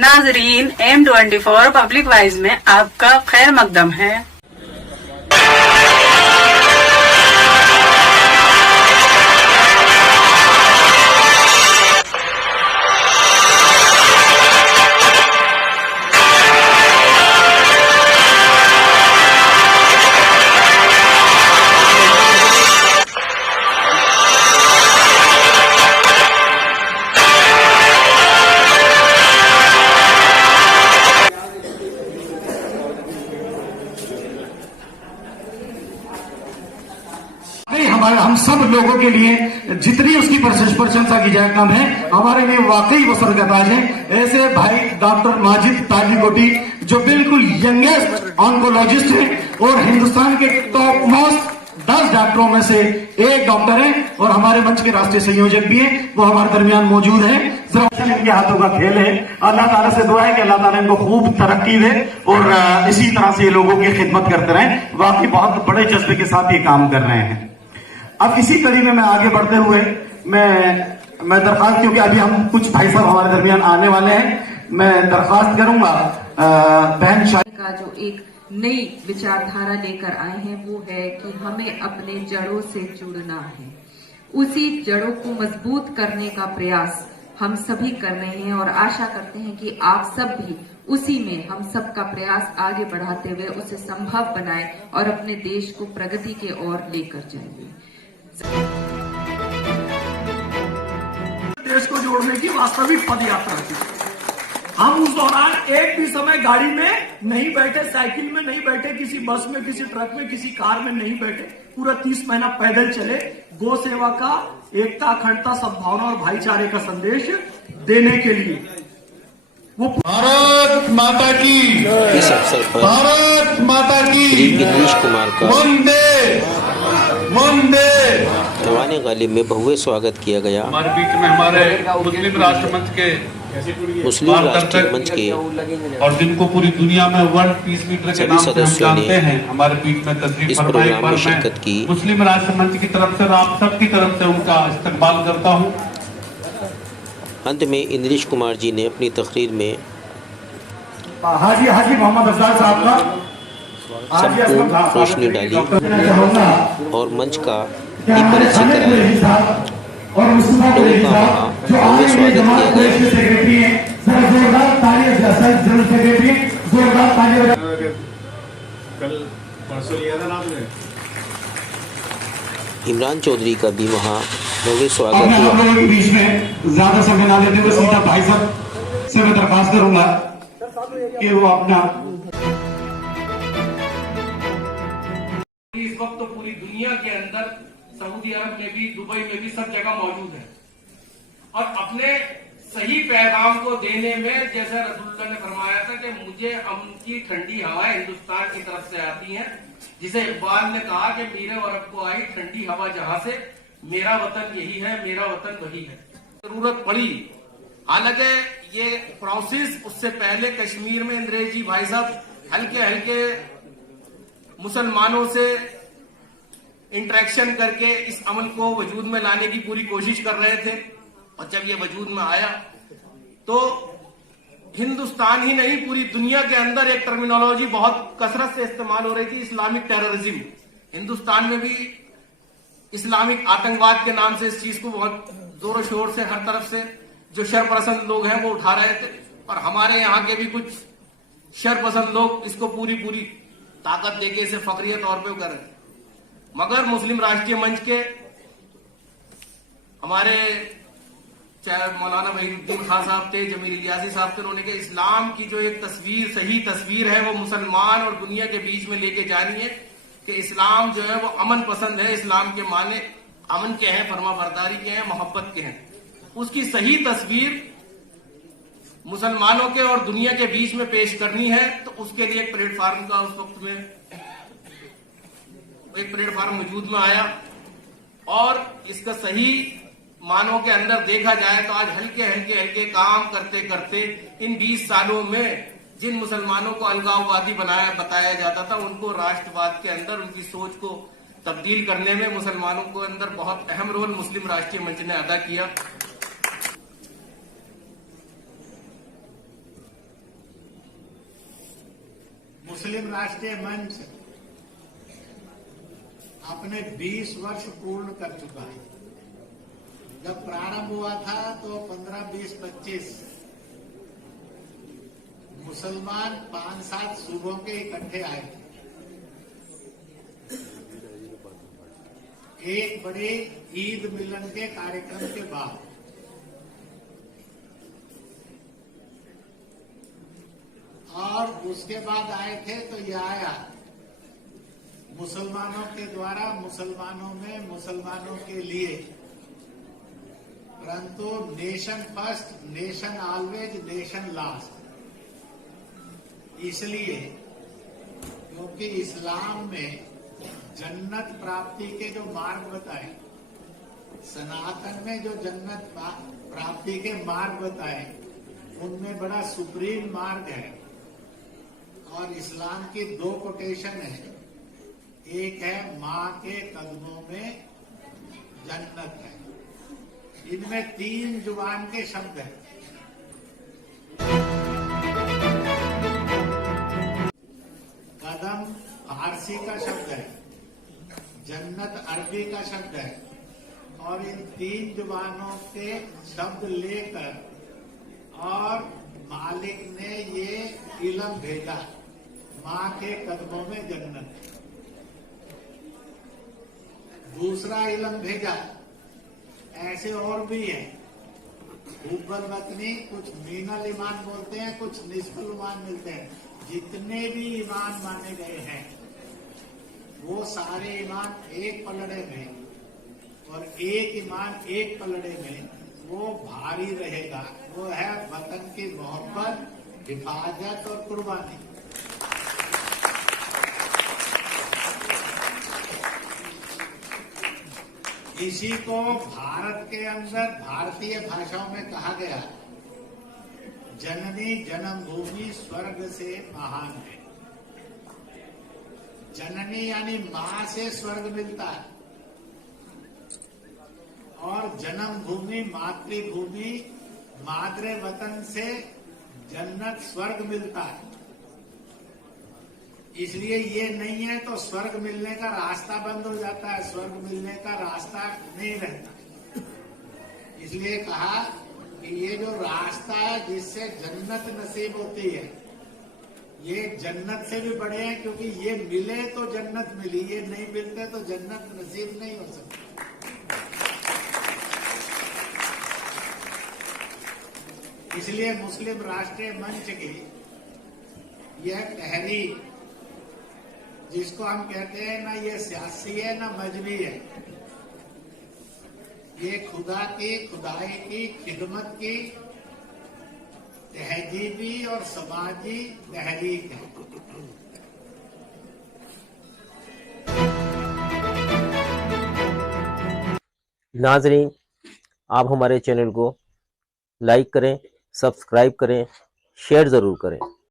नाजरीन, M24 public wise में आपका खैर मकदम है। हम सब लोगों के लिए जितनी उसकी प्रशंसा की जाए कम है। हमारे लिए वाकई वो स्वर्गताज हैं। ऐसे भाई डॉक्टर माजिद तालीकोटी जो बिल्कुल यंगेस्ट ऑन्कोलॉजिस्ट हैं और हिंदुस्तान के टॉप मोस्ट 10 डॉक्टरों में से एक डॉक्टर हैं और हमारे मंच के राष्ट्रीय संयोजक भी हैं। वो हमारे दरमियान मौजूद हैं। इनके हाथों का खेल है। अल्लाह ताला से दुआ है कि अल्लाह ताला इनको खूब तरक्की दे और इसी तरह से लोगों की खिदमत करते रहें। वाकई बहुत बड़े जज्बे के साथ ये काम कर रहे हैं। अब इसी कड़ी में मैं आगे बढ़ते हुए मैं दरखास्त, क्योंकि अभी हम कुछ भाई साहब हमारे दरमियान आने वाले हैं, मैं दरखास्त करूंगा बहन शाही का जो एक नई विचारधारा लेकर आए हैं वो है कि हमें अपने जड़ों से जुड़ना है। उसी जड़ों को मजबूत करने का प्रयास हम सभी कर रहे हैं और आशा करते हैं कि आप सब भी उसी में हम सबका प्रयास आगे बढ़ाते हुए उसे संभव बनाए और अपने देश को प्रगति के ओर लेकर जाएंगे। देश को जोड़ने की वास्तविक पद यात्रा की। हम उस दौरान एक भी समय गाड़ी में नहीं बैठे, साइकिल में नहीं बैठे, किसी बस में, किसी ट्रक में, किसी कार में नहीं बैठे। पूरा 30 महीना पैदल चले, गौ सेवा का, एकता, अखंडता, सद्भावना और भाईचारे का संदेश देने के लिए। वो भारत माता की, इस अवसर पर भारत माता की इंद्रेश कुमार का वंदे वंदे दीवाने गालिब में भव्य स्वागत किया गया। हमारे बीच में हमारे मुस्लिम राष्ट्र मंच के और जिनको पूरी दुनिया में वर्ल्ड पीस मीटर के नाम से हम जानते हैं, हमारे बीच में तशरीफ फरमाए पर मैं मुस्लिम राष्ट्र मंच की तरफ से और आप सब की तरफ से उनका इस्तकबाल करता हूँ। अंत में इंद्रेश कुमार जी ने अपनी तकरीर में हाजी मोहम्मद अफजाल साहब का संपूर्ण रोशनी डाली और मंच का भी परिचय कराया। लोगों का वहाँ भव्य स्वागत किया गया। इमरान चौधरी का भी वहाँ भव्य स्वागत हुआ। आप लोगों के बीच में ज्यादा समय ना लेते हुए सीधा भाई साहब से मैं दरखास्त करूंगा कि वो अपना इस वक्त तो पूरी दुनिया के अंदर सऊदी अरब में भी, दुबई में भी सब जगह मौजूद है और अपने सही पैगाम को देने में जैसा रसूलुल्लाह ने फरमाया था कि मुझे अमन की ठंडी हवाएं हिंदुस्तान की तरफ से आती हैं, जिसे इकबाल ने कहा कि मीरे अरब को आई ठंडी हवा जहां से, मेरा वतन यही है, मेरा वतन वही है। जरूरत पड़ी, हालांकि ये प्रोसेस उससे पहले कश्मीर में अंग्रेज जी भाई साहब हल्के हल्के मुसलमानों से इंटरेक्शन करके इस अमल को वजूद में लाने की पूरी कोशिश कर रहे थे और जब ये वजूद में आया तो हिंदुस्तान ही नहीं पूरी दुनिया के अंदर एक टर्मिनोलॉजी बहुत कसरत से इस्तेमाल हो रही थी, इस्लामिक टेररिज्म। हिंदुस्तान में भी इस्लामिक आतंकवाद के नाम से इस चीज को बहुत जोरों शोर से हर तरफ से जो शरपसंद लोग हैं वो उठा रहे थे और हमारे यहाँ के भी कुछ शरपसंद लोग इसको पूरी ताकत देके इसे फक्रिय तौर पे कर रहे थे। मगर मुस्लिम राष्ट्रीय मंच के हमारे चाहे मौलाना वहीदुद्दीन खान साहब थे, जमील इलियासी साहब थे, उन्होंने कहा इस्लाम की जो एक तस्वीर, सही तस्वीर है वो मुसलमान और दुनिया के बीच में लेके जानी है कि इस्लाम जो है वो अमन पसंद है। इस्लाम के माने अमन के हैं, फरमाबरदारी के हैं, मोहब्बत के हैं। उसकी सही तस्वीर मुसलमानों के और दुनिया के बीच में पेश करनी है तो उसके लिए एक प्लेटफार्म का उस वक्त में एक प्लेटफार्म वजूद में आया और इसका सही मानों के अंदर देखा जाए तो आज हल्के हल्के काम करते करते इन 20 सालों में जिन मुसलमानों को अलगाववादी बताया जाता था, उनको राष्ट्रवाद के अंदर उनकी सोच को तब्दील करने में मुसलमानों को अंदर बहुत अहम रोल मुस्लिम राष्ट्रीय मंच ने अदा किया। मुस्लिम राष्ट्रीय मंच अपने 20 वर्ष पूर्ण कर चुका है। जब प्रारंभ हुआ था तो 15, 20, 25 मुसलमान 5-7 सूबों के इकट्ठे आए थे। एक बड़े ईद मिलन के कार्यक्रम के बाद और उसके बाद आए थे तो यह आया मुसलमानों के द्वारा मुसलमानों में मुसलमानों के लिए, परंतु nation first, nation always, nation last. इसलिए क्योंकि इस्लाम में जन्नत प्राप्ति के जो मार्ग बताए, सनातन में जो जन्नत प्राप्ति के मार्ग बताए, उनमें बड़ा सुप्रीम मार्ग है। और इस्लाम की 2 कोटेशन है। एक है माँ के कदमों में जन्नत है। इनमें 3 जुबान के शब्द हैं। कदम फारसी का शब्द है, जन्नत अरबी का शब्द है, और इन 3 जुबानों के शब्द लेकर और मालिक ने ये इल्म भेजा, माँ के कदमों में जन्नत। दूसरा इल्म भेजा, ऐसे और भी है, हुब्बल वतनी, कुछ मीनल ईमान बोलते हैं, कुछ निस्फुल ईमान मिलते हैं। जितने भी ईमान माने गए हैं वो सारे ईमान एक पलड़े में, और एक ईमान एक पलड़े में वो भारी रहेगा। वो है वतन की मोहब्बत, हिफाजत और कुर्बानी। इसी को भारत के अंदर भारतीय भाषाओं में कहा गया, जननी जन्मभूमि स्वर्ग से महान है। जननी यानी माँ से स्वर्ग मिलता है, और जन्मभूमि मातृभूमि, मातृ वतन से जन्नत स्वर्ग मिलता है। इसलिए ये नहीं है तो स्वर्ग मिलने का रास्ता बंद हो जाता है, स्वर्ग मिलने का रास्ता नहीं रहता। इसलिए कहा कि ये जो रास्ता है जिससे जन्नत नसीब होती है, ये जन्नत से भी बड़े हैं, क्योंकि ये मिले तो जन्नत मिली, ये नहीं मिलते तो जन्नत नसीब नहीं हो सकती। इसलिए मुस्लिम राष्ट्रीय मंच की यह तहरीक, जिसको हम कहते हैं ना ये सियासी है ना मजहबी है, ये खुदा की, खुदाई की खिदमत की तहजीबी और समाजी तहरीक है। नाजरीन, आप हमारे चैनल को लाइक करें, सब्सक्राइब करें, शेयर ज़रूर करें।